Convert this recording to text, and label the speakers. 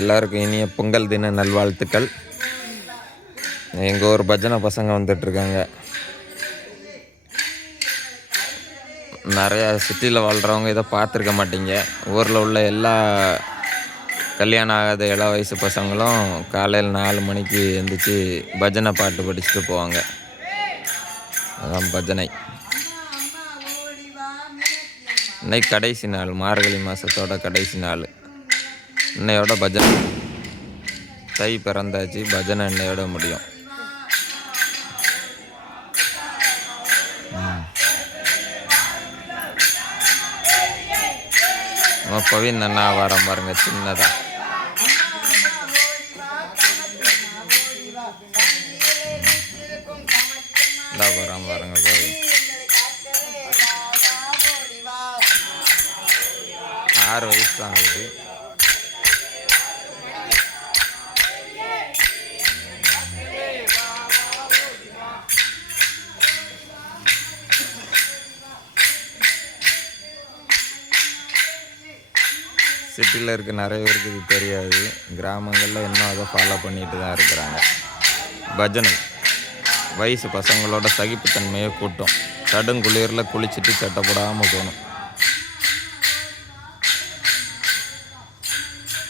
Speaker 1: எல்லாருக்கும் இனிய பொங்கல் தின நல்வாழ்த்துக்கள். எங்கள் ஊர் பஜனை பசங்க வந்துட்டுருக்காங்க நிறையா சிட்டியில் வாழ்கிறவங்க இதை பார்த்துருக்க மாட்டீங்க. ஊரில் உள்ள எல்லா கல்யாணம் ஆகாத இள வயசு பசங்களும் காலையில் நாலு மணிக்கு எழுந்திரிச்சு பஜனை பாட்டு படிச்சுட்டு போவாங்க. அதான் பஜனை. இன்னைக்கு கடைசி நாள் மார்கழி மாதத்தோட கடைசி நாள். இன்னையோட பஜனை. தை பிறந்தாச்சு பஜனை இன்னையோட முடியும். நம்ம பவின் அண்ணா வாரம் பாருங்க சின்னதா. இந்தா வரம் பாருங்க பவின் ஆறு வயசு தான் ஆகுது. சிட்டியில் இருக்க நிறைய பேருக்கு இது தெரியாது. கிராமங்களில் இன்னும் அதை ஃபாலோ பண்ணிட்டு தான் இருக்கிறாங்க. பஜனை வயசு பசங்களோட சகிப்புத்தன்மையை கூட்டும். கடுங்குளிரில் குளிச்சுட்டு சட்டப்படாமல் போகணும்.